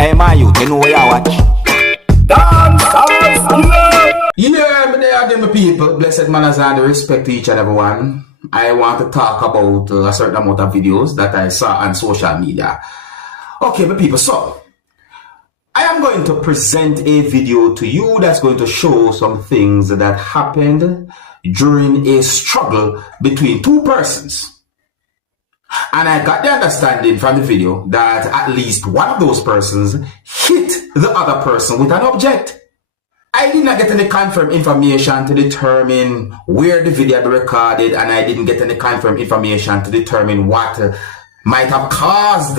Hey, my youth, you know where you watch? Dancehall skilla. Yeah, but they are them people. Blessed manners and the respect to each and every one. I want to talk about a certain amount of videos that I saw on social media. Okay, but people, so I am going to present a video to you that's going to show some things that happened during a struggle between two persons. And I got the understanding from the video that at least one of those persons hit the other person with an object. I did not get any confirmed information to determine where the video had been recorded, and I didn't get any confirmed information to determine what might have caused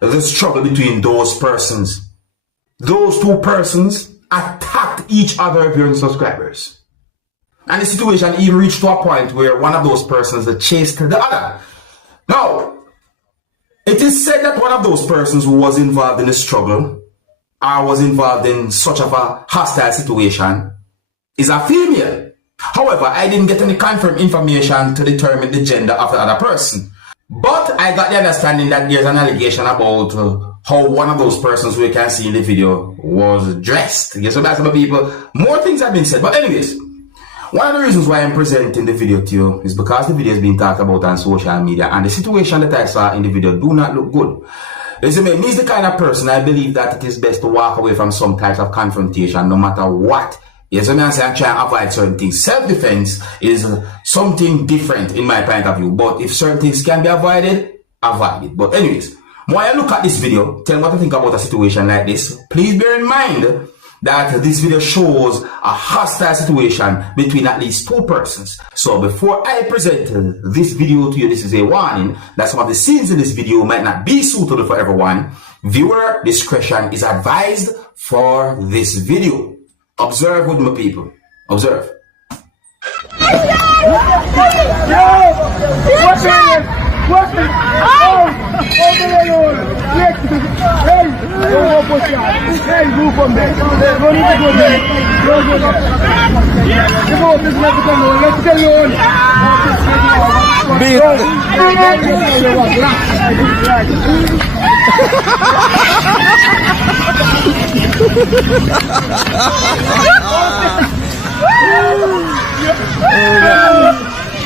the struggle between those persons. Those two persons attacked each other viewing subscribers. And the situation even reached to a point where one of those persons chased the other. Now, it is said that one of those persons who was involved in the struggle or was involved in such of a hostile situation is a female. However, I didn't get any confirmed information to determine the gender of the other person. But I got the understanding that there's an allegation about how one of those persons we can see in the video was dressed. Yes, so that's some people. More things have been said. But anyways, one of the reasons why I'm presenting the video to you is because the video has been talked about on social media, and the situation that I saw in the video do not look good. Listen, me is the kind of person I believe that it is best to walk away from some types of confrontation no matter what. Yes, when I say I'm trying to avoid certain things. Self-defense is something different in my point of view, but if certain things can be avoided, avoid it. But anyways, when I look at this video, tell me what you think about a situation like this. Please bear in mind that this video shows a hostile situation between at least two persons. So before I present this video to you, this is a warning that some of the scenes in this video might not be suitable for everyone. Viewer discretion is advised for this video. Observe with me, people. Observe.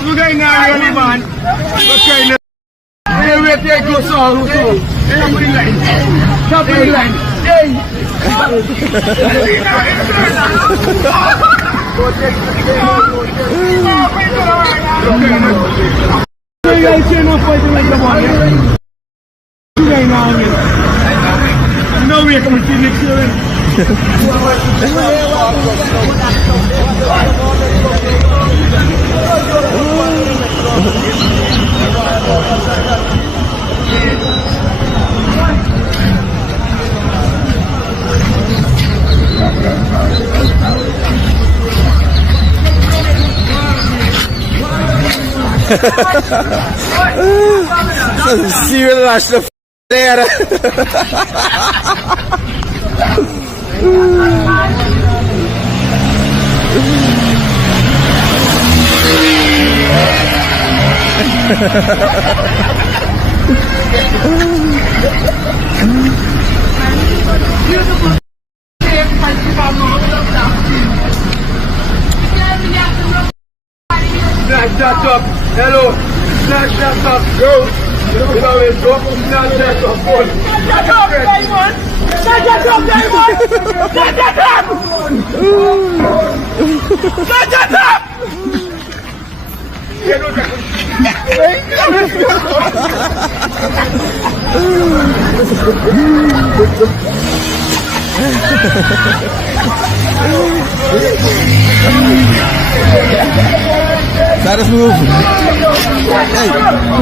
Look at now, man. Okay, wait, take your song. Top of the line. Top of the line. Hey. No, we're coming to next year. Serious lash the there. Snatch that up. Hello. Snatch that up. Go. You always go. Snatch that up. Snatch up, Diamond. Snatch that up, Diamond. Snatch that up. Snatch that up. Let us move. Hey.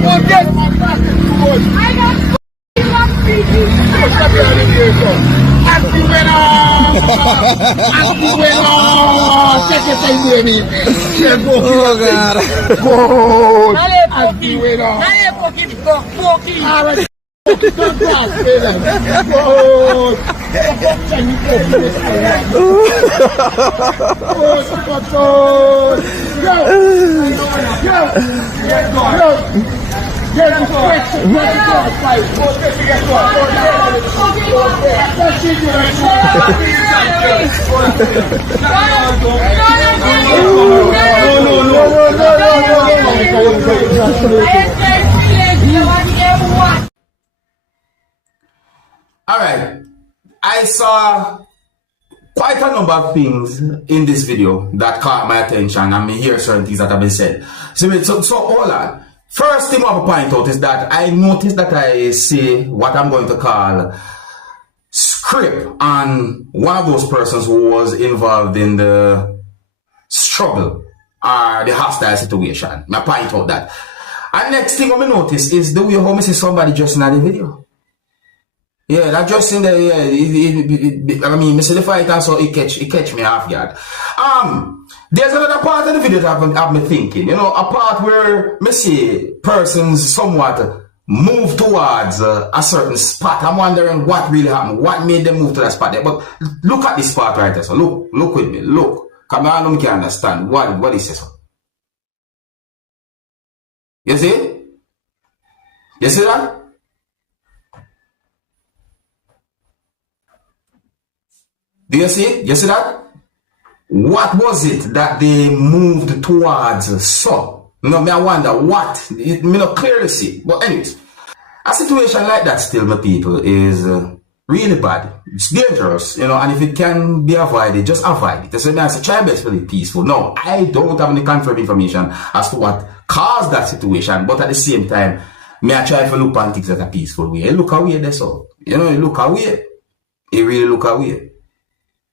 Oh God. Alright, I saw quite a number of things in this video that caught my attention, and me hear certain things that have been said. So hold on. First thing I want to point out is that I noticed that I see what I'm going to call script on one of those persons who was involved in the struggle or the hostile situation. I point out that. And next thing I notice is the way how I see somebody dressing in the video. Yeah, that just in there, yeah, I mean, I see the fight and so it catch me half guard. There's another part of the video that have me thinking, you know, a part where me see persons somewhat move towards a certain spot. I'm wondering what really happened, what made them move to that spot there. But look at this part right there, so look with me, look. Come on, I can understand what is this. You see? You see that? Do you see it? You see that? What was it that they moved towards? So, you know, me I wonder what. Me not clearly see. But anyways, a situation like that still, my people, is really bad. It's dangerous, you know, and if it can be avoided, just avoid it. So I say, try best to be peaceful. No, I don't have any confirmed information as to what caused that situation, but at the same time, me I try to look on things at a peaceful way. Look away, that's all. You know, you look away. You really look away.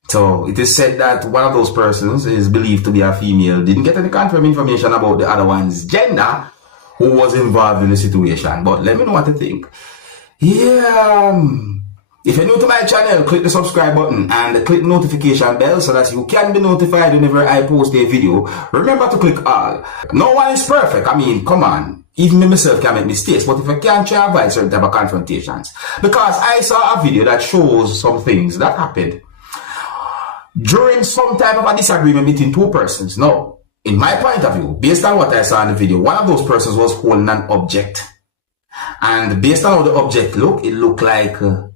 So it is said that one of those persons is believed to be a female, didn't get any confirmed information about the other one's gender who was involved in the situation. But let me know what you think. Yeah. If you're new to my channel, click the subscribe button and click the notification bell so that you can be notified whenever I post a video. Remember to click all. No one is perfect. I mean, come on. Even me myself can make mistakes, but if I can't try avoid certain type of confrontations. Because I saw a video that shows some things that happened during some type of a disagreement between two persons. Now, in my point of view, based on what I saw in the video, one of those persons was holding an object. And based on how the object looked, it looked like a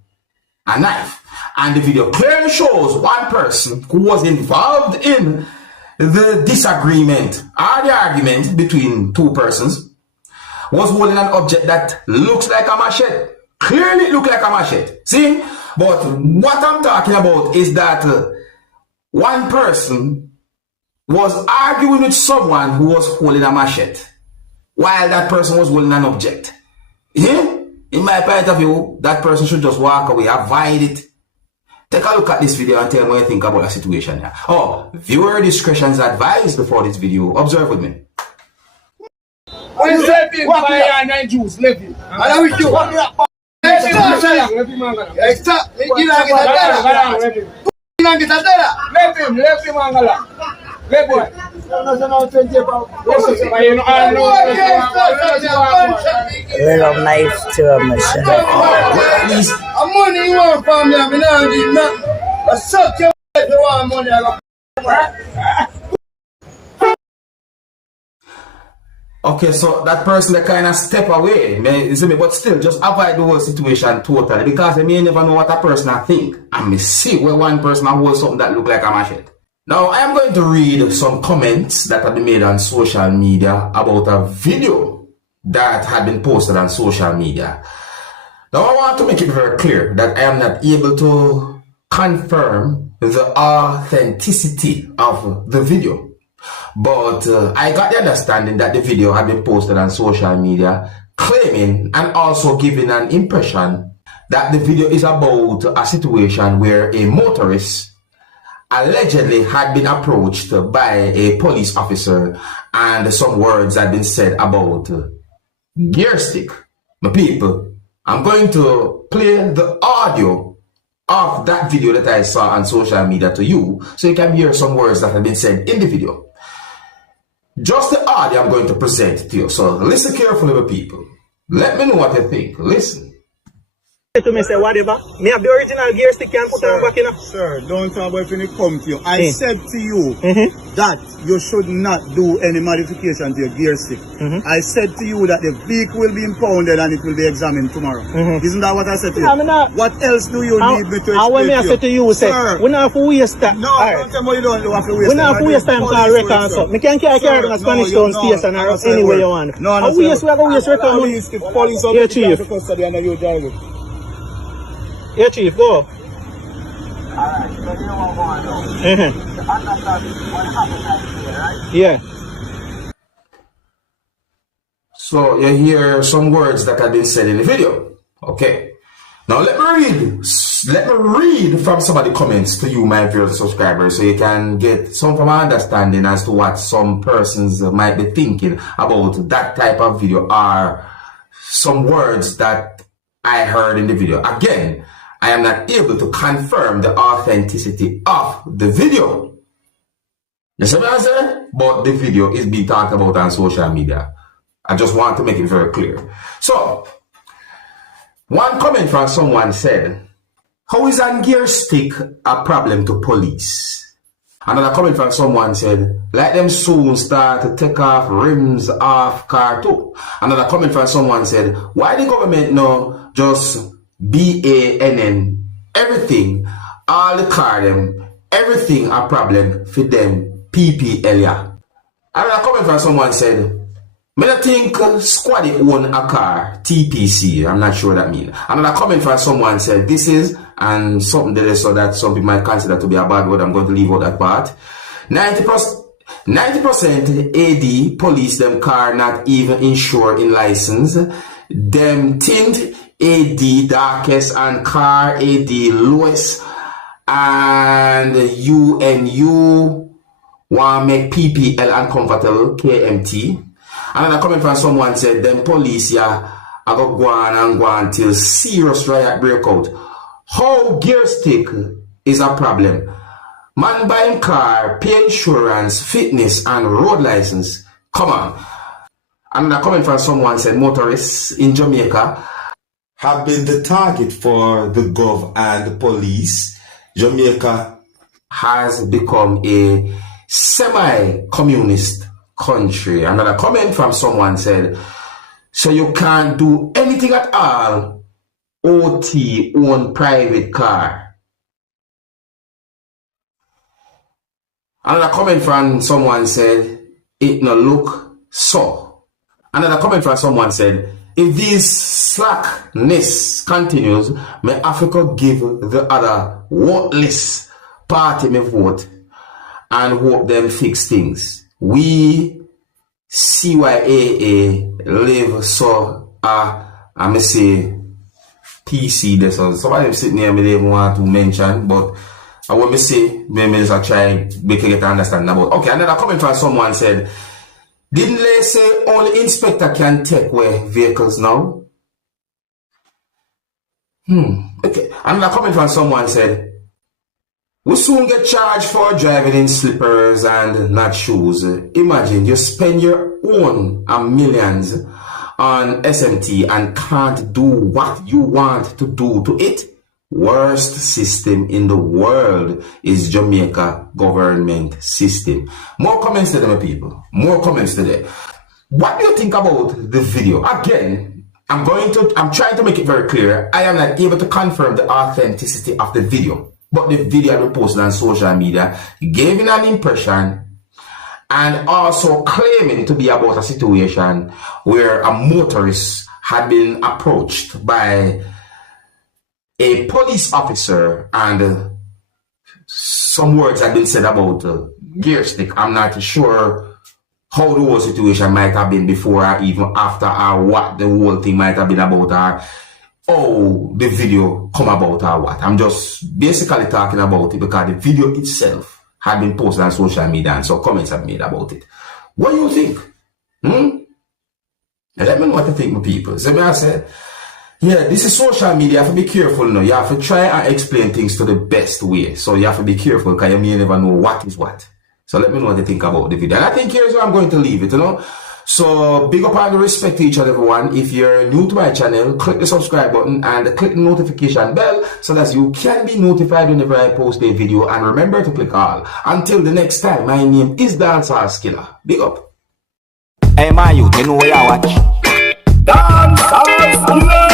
knife. And the video clearly shows one person who was involved in the disagreement or the argument between two persons was holding an object that looks like a machete. Clearly it looked like a machete. See? But what I'm talking about is that one person was arguing with someone who was holding a machete while that person was holding an object. Yeah? In my point of view, that person should just walk away, avoid it. Take a look at this video and tell me what you think about the situation here. Oh, viewer discretion is advised before this video. Observe with me. What is that thing? Fire and juice, left you. And I will do. Stop. Left him, Angala. Left boy. Little knife to a machete. Please. I'm money you want from me, I'm not doing nothing. I suck your if you want money, I got. Okay, so that person that kind of step away, but still just avoid the whole situation totally, because I may never know what a person I think. And me see where one person holds something that look like a machete. Now I am going to read some comments that have been made on social media about a video that had been posted on social media. Now I want to make it very clear that I am not able to confirm the authenticity of the video. But I got the understanding that the video had been posted on social media claiming and also giving an impression that the video is about a situation where a motorist allegedly had been approached by a police officer and some words had been said about gear stick. My people, I'm going to play the audio of that video that I saw on social media to you so you can hear some words that have been said in the video. Just the audio I'm going to present to you. So listen carefully, my people. Let me know what you think. Listen. To me say whatever. Me have the original gear stick and put on back in. Sir, don't talk about when it comes to you. I said to you that you should not do any modification to your gear stick. I said to you that the vehicle will be impounded and it will be examined tomorrow. Isn't that what I said to you? What else do you need me to explain when I to you? said to you, say, we not have to waste time. No, don't tell me you don't have to waste time. We not have to waste time for a record. So, me can't carry on a Spanish Town station or anywhere you want. No, we waste record. Police Yeah, Chief. Yeah, Chief, go. Alright, so you know what understand what happened here, right? Yeah. So you hear some words that have been said in the video. Okay. Now let me read from some of the comments to you, my viewers and subscribers, so you can get some from understanding as to what some persons might be thinking about that type of video or some words that I heard in the video. Again, I am not able to confirm the authenticity of the video. You see what I'm saying? But the video is being talked about on social media. I just want to make it very clear. So, one comment from someone said, how is a gear stick a problem to police? Another comment from someone said, let them soon start to take off rims off car too. Another comment from someone said, why the government no just BANN everything, all the car them, everything a problem for them PPL yeah. Another comment from someone said, I think Squaddy own a car, TPC, I'm not sure what that means. Another comment from someone said, this is, and something that is so that some people might consider to be a bad word, I'm going to leave out that part. 90% AD police them car not even insured in license. Them tint AD darkest and car AD lowest. And UNU want make PPL uncomfortable, KMT. Another comment from someone said, them police yeah, I go on till serious riot break out. How gear stick is a problem? Man buying car, pay insurance, fitness and road license. Come on. Another comment from someone said, motorists in Jamaica have been the target for the gov and the police. Jamaica has become a semi-communist country. Another comment from someone said, so you can't do anything at all, OT own private car. Another comment from someone said, it no look so. Another comment from someone said, if this slackness continues, may Africa give the other voteless party may vote and hope them fix things. We CYAA live so I may say PC this or somebody sitting here me they want to mention, but I want me say maybe just try make it understand about. Okay, another comment from someone said, didn't they say only inspector can take away vehicles now? Okay. Another comment from someone said, we soon get charged for driving in slippers and not shoes. Imagine you spend your own millions on SMT and can't do what you want to do to it. Worst system in the world is Jamaica government system. More comments today, my people. More comments today. What do you think about the video? Again, I'm trying to make it very clear. I am not able to confirm the authenticity of the video. But the video I posted on social media gave an impression and also claiming to be about a situation where a motorist had been approached by a police officer and some words had been said about gear stick. I'm not sure how the whole situation might have been before or even after, or what the whole thing might have been about, or how the video come about or what. I'm just basically talking about it because the video itself had been posted on social media and so comments have made about it. What do you think? Let me know what you think, my people. So I said, yeah, this is social media. You have to be careful now. You have to try and explain things to the best way. So you have to be careful because you may never know what is what. So let me know what you think about the video. And I think here's where I'm going to leave it, you know. So big up and respect to each and everyone. If you're new to my channel, click the subscribe button and click the notification bell so that you can be notified whenever I post a video. And remember to click all. Until the next time, my name is Dancehall Skilla. Big up. Hey, my youth, you know where I watch? Dancehall Skilla.